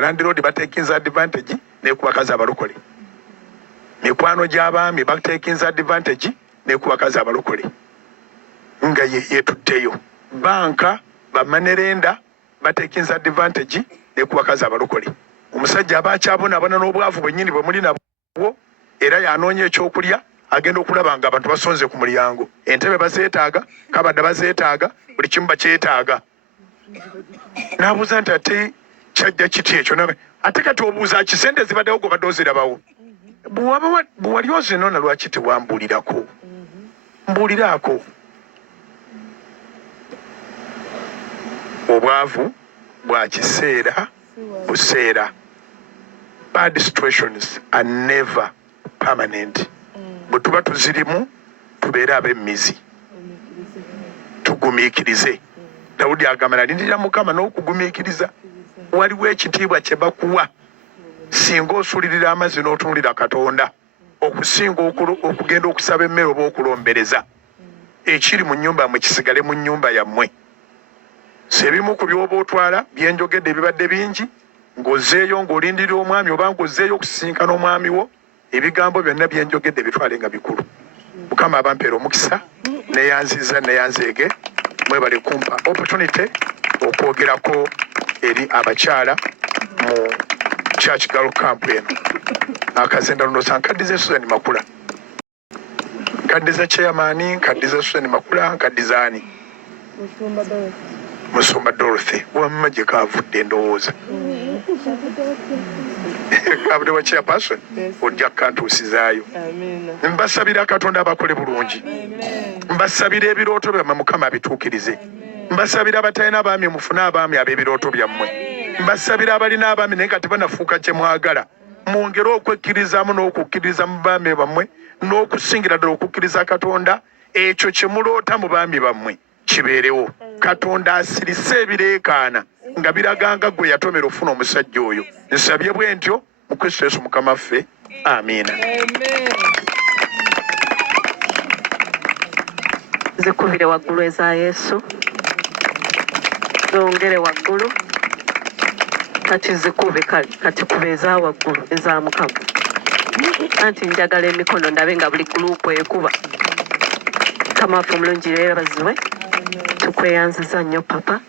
landlord batekinza advantage ne ku bakazi abalokole. Mikwano gy'abaami batekinza advantage ne ku bakazi abalokole. Nga yetuddeyo. Banka bamanerenda batekinza advantage ne ku bakazi abalokole. Omusajja abakyabonaabona n'obwavu bwennyini bwe muli nabwo era yanoonya ekyokulya agenda okulaba nga abantu basonze ku mulyango. Entebe bazeetaaga, kabadde bazeetaaga, buli kimu bakyetaaga. N'abuuza nti ate kyajja kiti ekyo nawe ate kati obuuza kisente zibaddewo gwe badde ozirabawo. Bwe wali ozinoona lwaki tewambuulirako? Mbuuliraako. Obwavu bwa kiseera buseera. Bad situations are never permanent. Bwe tuba tuzirimu tubeere ab'emmizi tugumiikirize. Dawudi agamba nalindirira Mukama n'okugumiikiriza. Waliwo ekitiibwa kye bakuwa singa osuulirira amazzi n'otunuulira Katonda okusinga okugenda okusaba emmere oba okulombereza. Ekiri mu nnyumba yammwe kisigale mu nnyumba yammwe. Sebimu ku byoba otwala byenjogedde ebibadde bingi ng'ozzeeyo ng'olindirira omwami oba ng'ozzeeyo okusisinkana omwami wo, ebigambo byonna byenjogedde bitwale nga bikulu. Mukama abampeera omukisa neyanziza neyanzeege mwebale kumpa opportunity okwogerako eri abakyala mu Church Girl Camp eno. Akazenda lunosa nkaddiza Susan Makula, nkaddiza Chairman, nkaddiza Susan Makula, nkaddiza ani Musumba Dorothy. Wamma gye kaavudde ndowooza kabule wa chairperson ojja kantuusizaayo. Mbasabira Katonda abakole bulungi. Mbasabira ebirooto byammwe Mukama abituukirize. Mbasabira abatalina abaami mufune abaami ab'ebirooto byammwe. Mbasabira abalina abaami naye nga tebanafuuka kye mwagala. Mwongere okwekkirizamu n'okukkiriza mu baami bammwe n'okusingira ddala okukkiriza Katonda ekyo kye muloota mu baami bammwe kibeerewo. Katonda asirise ebireekaana nga biraganga gwe yatomera ofuna omusajja oyo. Nsabye bwe ntyo mu Kristo Yesu Mukama ffe. Amiina. Zikubire waggulu eza Yesu. Zongere waggulu. Kati zikube kati kuba eza waggulu eza Mukama. Anti njagala emikono ndabe nga buli gurupu ekuba. Mukama waffe omulungi leero baziwe. Tukweyanziza nnyo Papa.